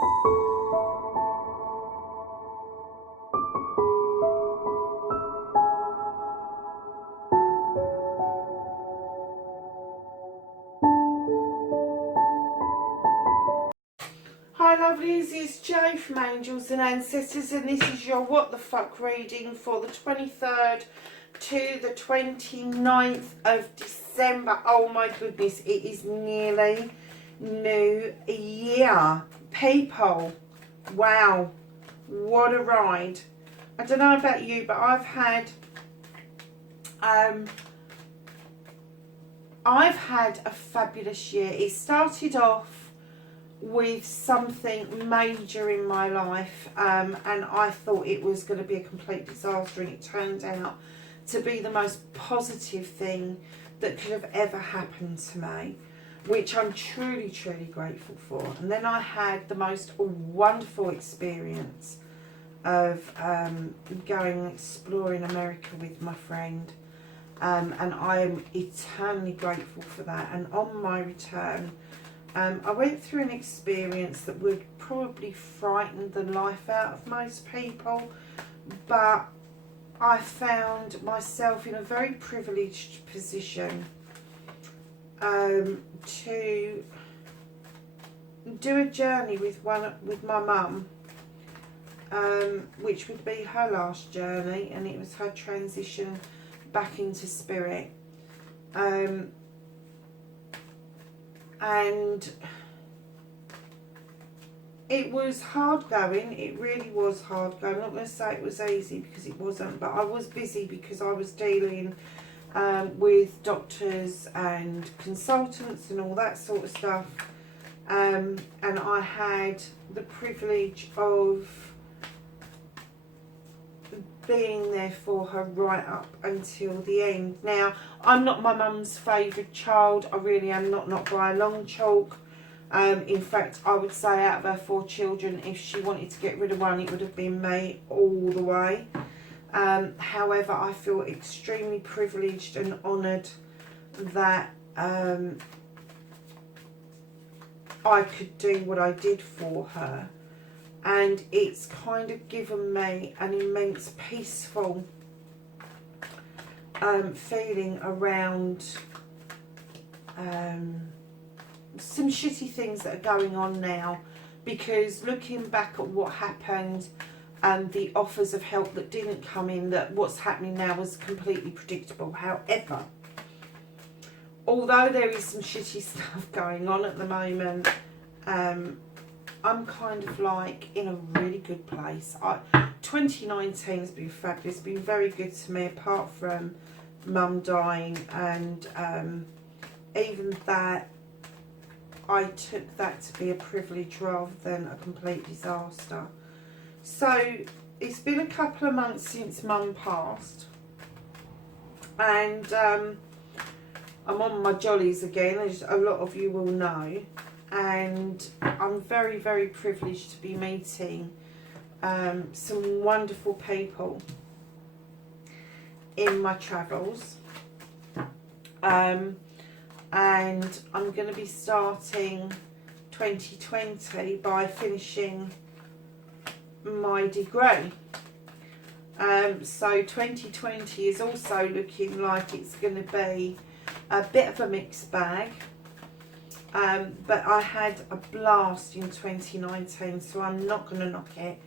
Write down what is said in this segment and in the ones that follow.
Hi lovelies, it's Jo from Angels and Ancestors, and this is your What the Fuck reading for the 23rd to the 29th of December. Oh my goodness, it is nearly New Year. People, wow, what a ride. I don't know about you, but I've had a fabulous year. It started off with something major in my life, and I thought it was going to be a complete disaster, and it turned out to be the most positive thing that could have ever happened to me, which I'm truly, truly grateful for. And then I had the most wonderful experience of going exploring America with my friend, and I am eternally grateful for that. And on my return, I went through an experience that would probably frighten the life out of most people, but I found myself in a very privileged position to do a journey with my mum, which would be her last journey, and it was her transition back into spirit. And it was hard going. It really was hard going. I'm not going to say it was easy, because it wasn't, but I was busy because I was dealing with doctors and consultants and all that sort of stuff, and I had the privilege of being there for her right up until the end. Now, I'm not my mum's favourite child. I really am not by a long chalk. In fact, I would say out of her 4 children, if she wanted to get rid of one, it would have been me all the way. However, I feel extremely privileged and honoured that I could do what I did for her. And it's kind of given me an immense peaceful feeling around some shitty things that are going on now, because looking back at what happened and the offers of help that didn't come in, that what's happening now was completely predictable. However, although there is some shitty stuff going on at the moment, I'm kind of like in a really good place. 2019 has been fabulous, it's been very good to me, apart from mum dying, and even that, I took that to be a privilege rather than a complete disaster. So it's been a couple of months since mum passed, and I'm on my jollies again, as a lot of you will know. And I'm very, very privileged to be meeting some wonderful people in my travels. And I'm going to be starting 2020 by finishing my degree. So 2020 is also looking like it's going to be a bit of a mixed bag. But I had a blast in 2019, so I'm not going to knock it.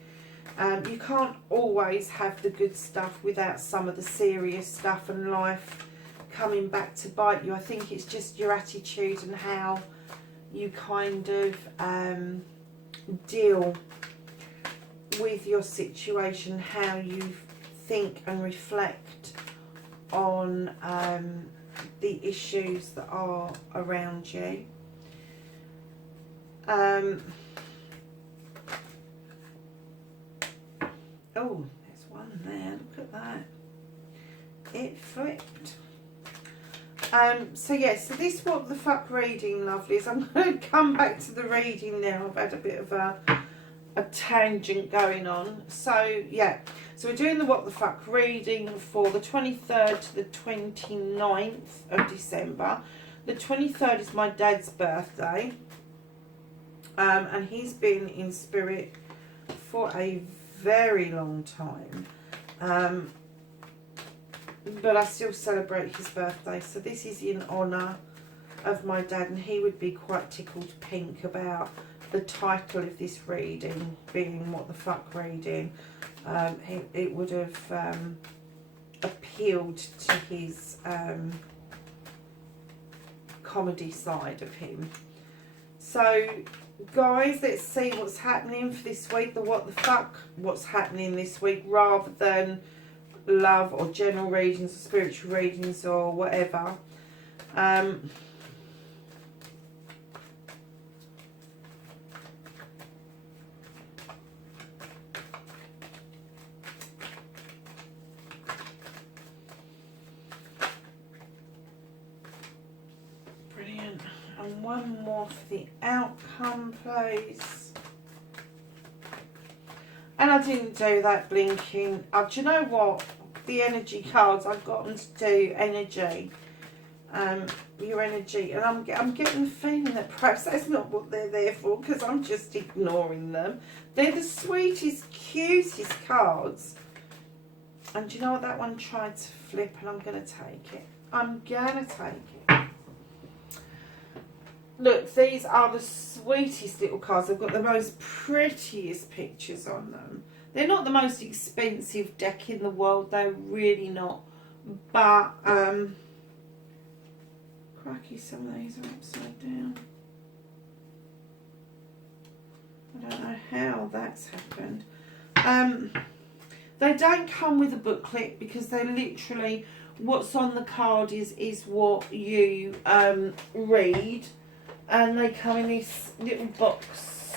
You can't always have the good stuff without some of the serious stuff and life coming back to bite you. I think it's just your attitude and how you kind of deal with your situation, how you think and reflect on the issues that are around you. Oh, there's one there, look at that, it flipped. So yeah, so this What the Fuck reading, lovelies. I'm going to come back to the reading now. I've had a bit of a tangent going on. So yeah, so we're doing the What the Fuck reading for the 23rd to the 29th of December. The 23rd is my dad's birthday. and he's been in spirit for a very long time. But I still celebrate his birthday, so this is in honour of my dad, and he would be quite tickled pink about the title of this reading being What the Fuck reading. It would have appealed to his comedy side of him. So guys, let's see what's happening for this week, the what the fuck, what's happening this week, rather than love or general readings or spiritual readings or whatever. Brilliant. And one more for the outcome, please. And I didn't do that blinking. Do you know what? The energy cards, I've got them to do energy. Your energy. And I'm getting the feeling that perhaps that's not what they're there for, because I'm just ignoring them. They're the sweetest, cutest cards. And do you know what? That one tried to flip, and I'm going to take it. I'm going to take it. Look, these are the sweetest little cards. They've got the most prettiest pictures on them. They're not the most expensive deck in the world. They're really not. But, cracky, some of these are upside down. I don't know how that's happened. They don't come with a booklet, because they're literally, what's on the card is what you read. And they come in this little box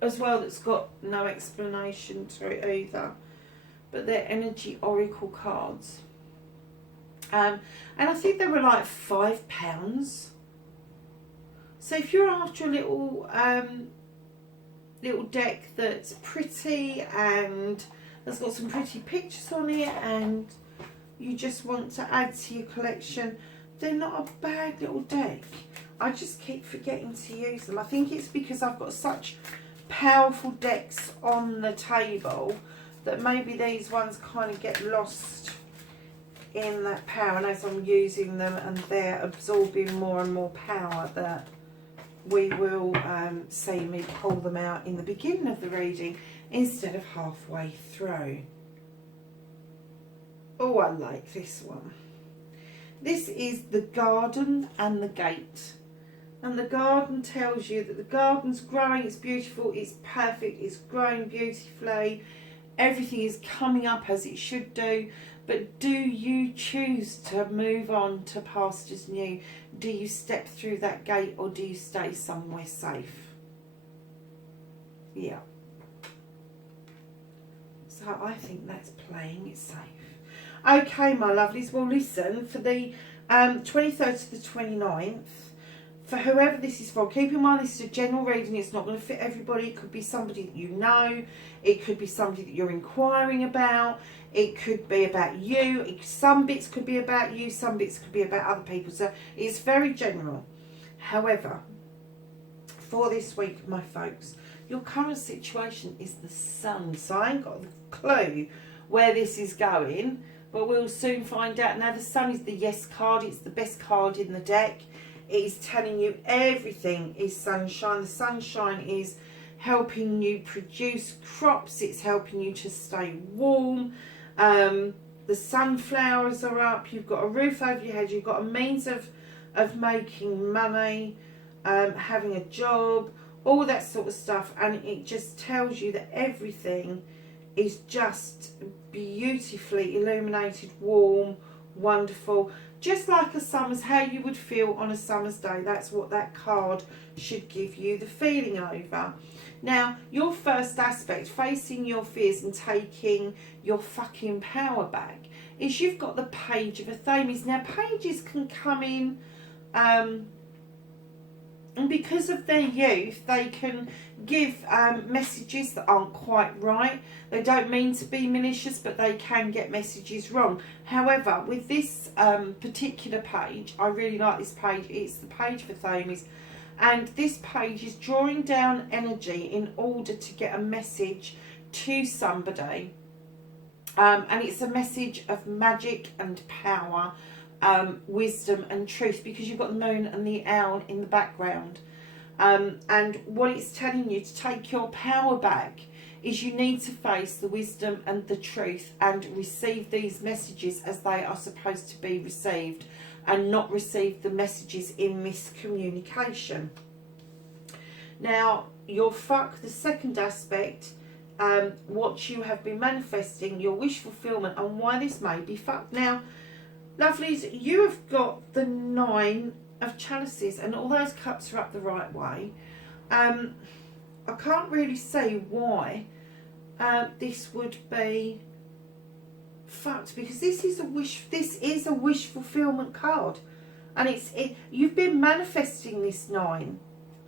as well that's got no explanation to it either. But they're energy oracle cards. And I think they were like £5. So if you're after a little little deck that's pretty and that's got some pretty pictures on it, and you just want to add to your collection, they're not a bad little deck. I just keep forgetting to use them. I think it's because I've got such powerful decks on the table that maybe these ones kind of get lost in that power, and as I'm using them and they're absorbing more and more power, that we will see me pull them out in the beginning of the reading instead of halfway through. Oh, I like this one. This is the garden and the gate. And the garden tells you that the garden's growing, it's beautiful, it's perfect, it's growing beautifully. Everything is coming up as it should do. But do you choose to move on to pastures new? Do you step through that gate, or do you stay somewhere safe? Yeah. So I think that's playing it safe. Okay, my lovelies. Well, listen, for the 23rd to the 29th, for whoever this is for, keep in mind this is a general reading. It's not going to fit everybody. It could be somebody that you know. It could be somebody that you're inquiring about. It could be about you. Some bits could be about you. Some bits could be about other people. So it's very general. However, for this week, my folks, your current situation is the Sun. So I ain't got a clue where this is going, but we'll soon find out. Now, the Sun is the yes card. It's the best card in the deck. It is telling you everything is sunshine. The sunshine is helping you produce crops. It's helping you to stay warm. The sunflowers are up. You've got a roof over your head. You've got a means of making money, having a job, all that sort of stuff. And it just tells you that everything is just beautifully illuminated, warm, wonderful. Just like a summer's, how you would feel on a summer's day. That's what that card should give you the feeling over. Now, your first aspect, facing your fears and taking your fucking power back, is you've got the Page of Athames. Now, pages can come in, and because of their youth, they can give messages that aren't quite right. They don't mean to be malicious, but they can get messages wrong. However, with this particular page, I really like this page. It's the Page of Athames. And this page is drawing down energy in order to get a message to somebody. And it's a message of magic and power, wisdom and truth, because you've got the moon and the owl in the background. And what it's telling you to take your power back is you need to face the wisdom and the truth and receive these messages as they are supposed to be received, and not receive the messages in miscommunication. Now, your fuck, the second aspect, what you have been manifesting, your wish fulfillment, and why this may be fucked. Now, lovelies, you have got the 9 of chalices, and all those cups are up the right way. I can't really say why this would be fucked, because this is a wish fulfillment card, and you've been manifesting this 9.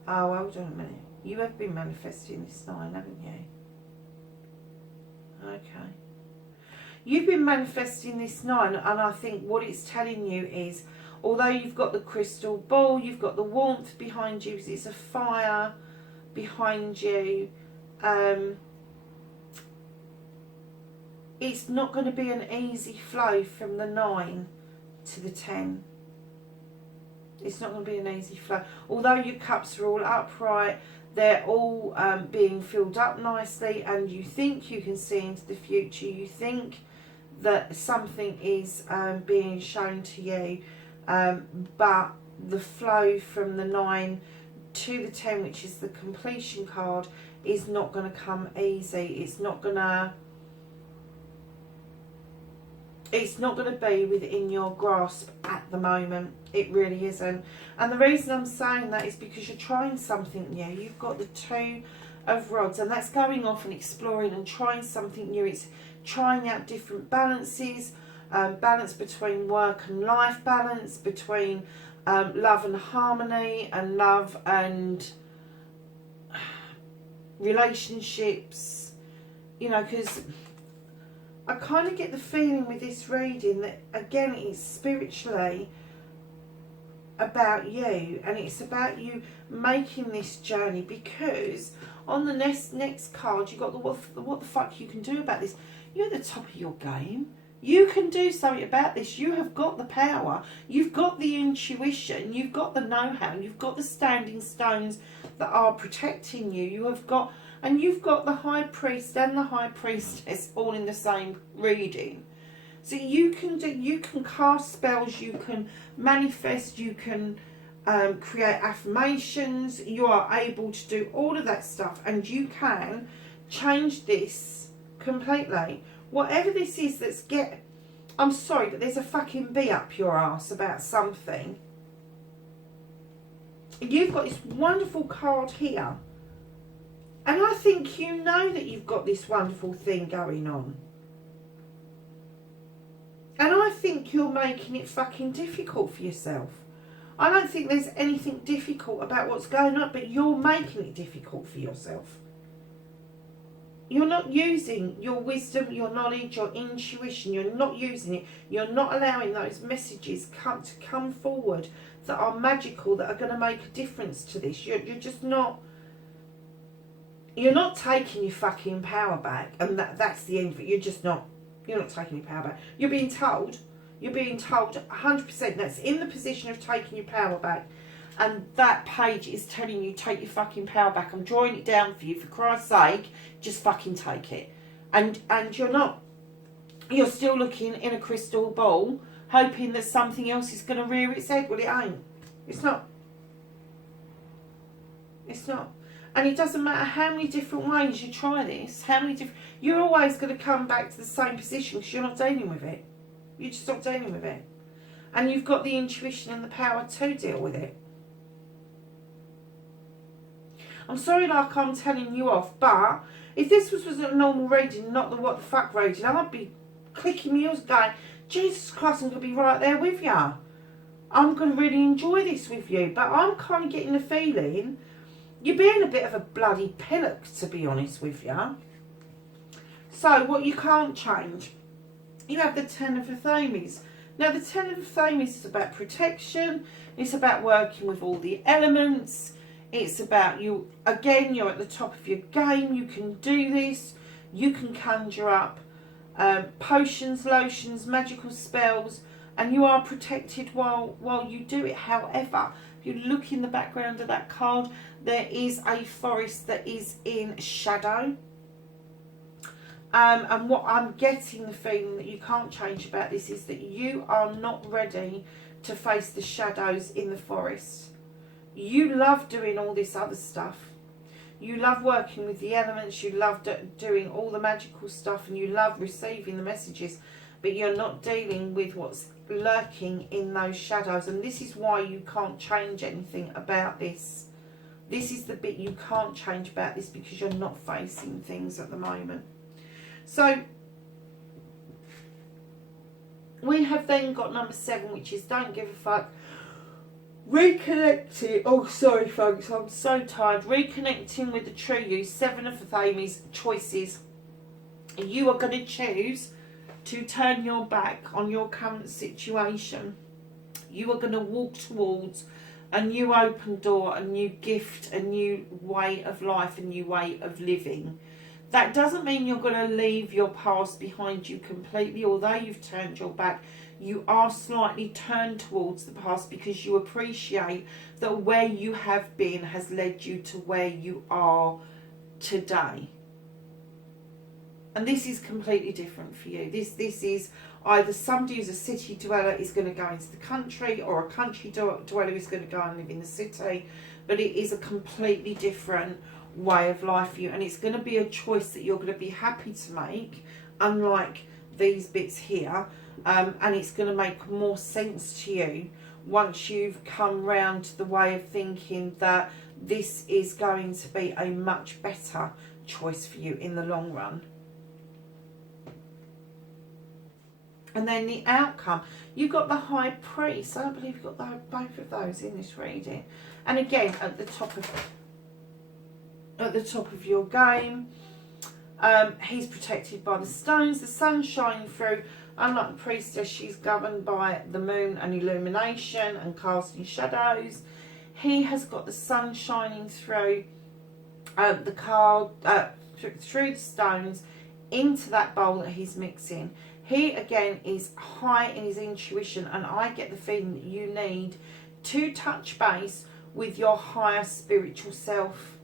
Oh, hold on a minute. You have been manifesting this 9, haven't you? Okay. You've been manifesting this 9, and I think what it's telling you is, although you've got the crystal ball, you've got the warmth behind you, because it's a fire behind you, it's not going to be an easy flow from the 9 to the 10. It's not going to be an easy flow. Although your cups are all upright, they're all being filled up nicely, and you think you can see into the future. You think that something is being shown to you, but the flow from the 9 to the 10, which is the completion card, is not going to come easy. It's not going to be within your grasp at the moment. It really isn't. And the reason I'm saying that is because you're trying something new. You've got the 2 of rods, and that's going off and exploring and trying something new. It's trying out different balances, balance between work and life, balance between love and harmony, and love and relationships, you know, because I kind of get the feeling with this reading that, again, it's spiritually about you, and it's about you making this journey, because on the next card you've got the what the fuck you can do about this. You're at the top of your game. You can do something about this. You have got the power. You've got the intuition. You've got the know-how. You've got the standing stones that are protecting you. You've got the high priest and the high priestess all in the same reading. So you can cast spells. You can manifest. You can create affirmations. You are able to do all of that stuff, and you can change this completely. Whatever this is I'm sorry, but there's a fucking bee up your ass about something. You've got this wonderful card here, and I think you know that you've got this wonderful thing going on. And I think you're making it fucking difficult for yourself. I don't think there's anything difficult about what's going on, but you're making it difficult for yourself. You're not using your wisdom, your knowledge, your intuition. You're not using it. You're not allowing those messages to come forward that are magical, that are going to make a difference to this. You're just not. You're not taking your fucking power back, and that's the end of it. You're just not. You're not taking your power back. You're being told. You're being told 100% that's in the position of taking your power back. And that page is telling you, take your fucking power back. I'm drawing it down for you. For Christ's sake, just fucking take it. And you're not. You're still looking in a crystal ball, hoping that something else is going to rear its head. Well, it ain't. It's not. It's not. And it doesn't matter how many different ways you try this, you're always going to come back to the same position, because you're not dealing with it. You're just not dealing with it. And you've got the intuition and the power to deal with it. I'm sorry, like I'm telling you off, but if this was a normal reading, not the what the fuck reading, I'd be clicking my heels going, Jesus Christ, I'm going to be right there with you. I'm going to really enjoy this with you. But I'm kind of getting the feeling you're being a bit of a bloody pillark, to be honest with you. So, what you can't change, you have the 10 of Athames. Now, the 10 of Athames is about protection. It's about working with all the elements. It's about you, again, you're at the top of your game. You can do this. You can conjure up potions, lotions, magical spells, and you are protected while you do it. However, if you look in the background of that card, there is a forest that is in shadow. And what I'm getting the feeling that you can't change about this is that you are not ready to face the shadows in the forest. You love doing all this other stuff. You love working with the elements, you love doing all the magical stuff, and you love receiving the messages, but you're not dealing with what's lurking in those shadows. And this is why you can't change anything about this. This is the bit you can't change about this, because you're not facing things at the moment. So we have then got number 7, which is don't give a fuck. Reconnecting, oh sorry folks, I'm so tired. Reconnecting with the true you. 7 of the Amy's choices. You are going to choose to turn your back on your current situation. You are going to walk towards a new open door, a new gift, a new way of life, a new way of living. That doesn't mean you're going to leave your past behind you completely. Although you've turned your back, you are slightly turned towards the past, because you appreciate that where you have been has led you to where you are today. And this is completely different for you. This is either somebody who's a city dweller is going to go into the country, or a country dweller is going to go and live in the city. But it is a completely different way of life for you, and it's going to be a choice that you're going to be happy to make, unlike these bits here. And it's going to make more sense to you once you've come round to the way of thinking that this is going to be a much better choice for you in the long run. And then the outcome, you've got the High Priest. I believe you've got both of those in this reading. And again, at the top of your game, he's protected by the stones. The sun's shining through. Unlike the priestess, she's governed by the moon and illumination and casting shadows. He has got the sun shining through the card, through the stones, into that bowl that he's mixing. He again is high in his intuition, and I get the feeling that you need to touch base with your higher spiritual self.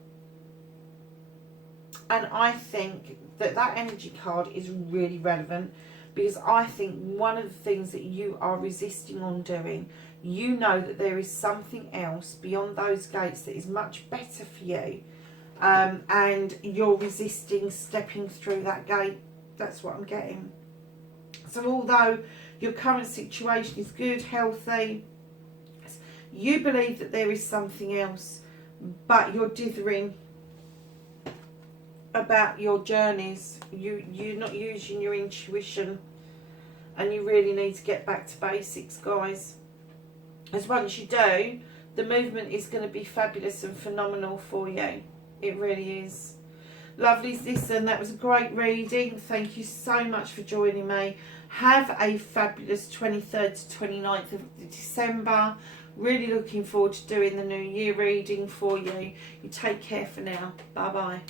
And I think that energy card is really relevant, because I think one of the things that you are resisting on doing, you know that there is something else beyond those gates that is much better for you, and you're resisting stepping through that gate. That's what I'm getting. So although your current situation is good, healthy, you believe that there is something else, but you're dithering about your journeys. You're not using your intuition, and you really need to get back to basics, guys. As once you do, the movement is going to be fabulous and phenomenal for you. It really is. Lovelies, listen, that was a great reading. Thank you so much for joining me. Have a fabulous 23rd to 29th of December. Really looking forward to doing the New Year reading for you. You take care for now. Bye bye.